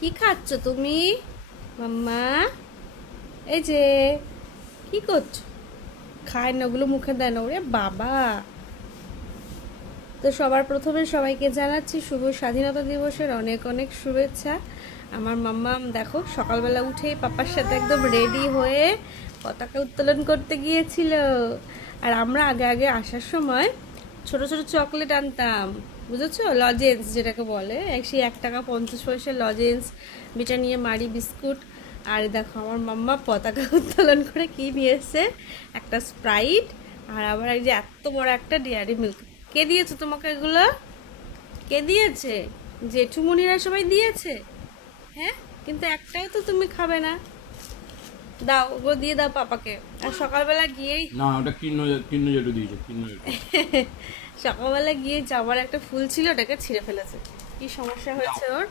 কি খাচ্ছ তুমি? মাম্মা, এই যে, কি করছ? খায় না, ওগুলো মুখে দেয় না। ওরে বাবা। তো সবার প্রথমে সবাইকে জানাচ্ছি শুভ স্বাধীনতা দিবসের অনেক অনেক শুভেচ্ছা। আমার মাম্মা, দেখো, সকালবেলা উঠেই পাপার সাথে একদম রেডি হয়ে পতাকা উত্তোলন করতে গিয়েছিল। আর আমরা আগে আগে আসার সময় ছোট ছোট চকলেট আনতাম। বুঝেছ? লজেন্স যেটাকে বলে। সেই এক টাকা পঞ্চাশ পয়সা লজেন্স বিটা নিয়ে মারি বিস্কুট। আর দেখো, আমার মাম্মা পতাকা উত্তোলন করে কি নিয়ে এসছে একটা স্প্রাইট আর আবার এই যে এত বড় একটা ডেয়ারি মিল্ক কে দিয়েছে তোমাকে এগুলো? কে দিয়েছে? জেঠুমনিরা সবাই দিয়েছে। হ্যাঁ? কিন্তু একটাও তো তুমি খাবে না। দাও ওগুলো দিয়ে দাও পাপাকে। আর সকালবেলা গিয়েই না ওটা কিন্ন কিন্ন জেটু দিয়েছে কিন্ন সকালবেলা গিয়ে জামার একটা ফুল ছিল ওটাকে ছিঁড়ে ফেলেছে। কি সমস্যা হয়েছে ওর?